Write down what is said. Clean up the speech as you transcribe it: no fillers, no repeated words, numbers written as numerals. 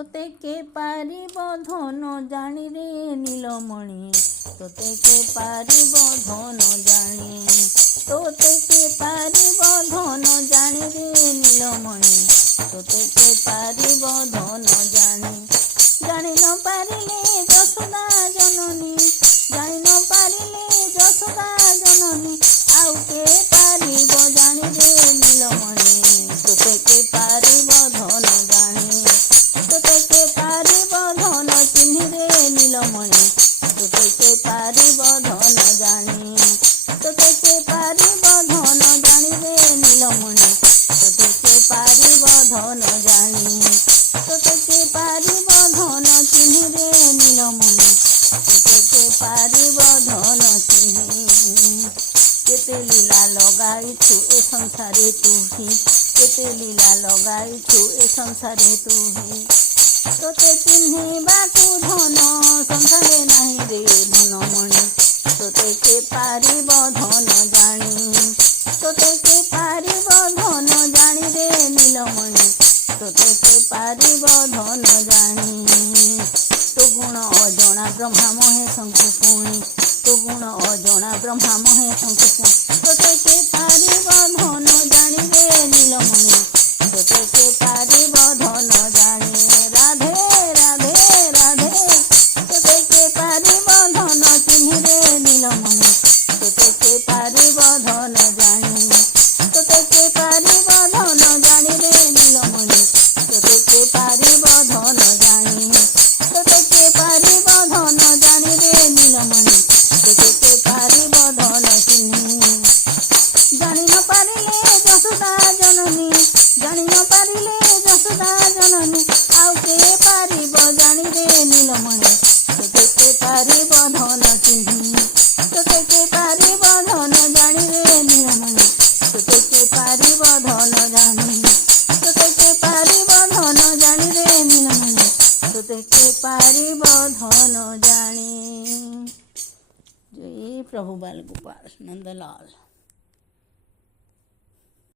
তোতে কে পারিব ধন জানি রে নীলমণি, তোতে কে পারিব ধন জানি, তোতে কে পারিব ধন জানি রে নীলমণি, তোতে কে পারিব ধন জানি। জানি ন পারিলে যশোদা জননী, জানি ন পারিলে যশোদা জননী, আউ কে পারিব জানি রে নীলমণি, তোতে কে পারিব ধন জানি, তোতে কে পারিব ধন চিহ্নি রে নীলমণি, তোতে কে পারিব ধন জানি, তোতে কে পারিব ধন জানি রে নীলমণি, তোতে কে পারিব ধন জানি, তোতে কে পারিব ধন চিহ্নি রে নীলমণি, তোতে কে পারিব ধন চিহ্নি। কেতে লীলা লগাইছু এ সংসারে তুহি, কেতে লীলা লগাইছু এ সংসারে তুহি, তোতে চিহ্নিবাকু ধন সংসারে নাহি রে ধনমণি, তোতে কে পারিব ধন জানি, তোতে কে পারিব ধন জানি রে নীলমণি, তোতে কে পারিব ধন জানি। তো গুণ অজଣା ব্রহ্মা মহে শঙ্কু পুণি, তো গুণ অজଣା ব্রহ্মা মহে শঙ্কু পুণি, তোতে কে পারিব ধন জানি রে নীলমণি, তোতে কে পারিব ধন জানি। রাধে রাধে রাধে, তোতে কে পারিব ধন চিহ্নি রে নীলমণি, তোতে কে পারিব ধন জানি, তোতে কে পারিব ধন জানি রে নীলমণি, তোতে কে পারিব ধন জানি, তোতে কে পারিব ধন জানি রে নীলমণি, তোতে কে পারিব ধন চিহ্নি। জানি ন পারিলে যশোদা জননী, জানি ন পারিলে যশোদা জননী, আউ কে পারিব জানি রে নীলমণি, তোতে কে পারিব ধন চিহ্নি, তোতে কে পারিব ধন জানি রে নীলমণি, তোতে কে পারিব ধন জানি, তোতে কে পারিব ধন জানি রে নীলমণি, তোতে কে পারিব ধন জানি। जय प्रभु बाल गोपाल नंदलाल।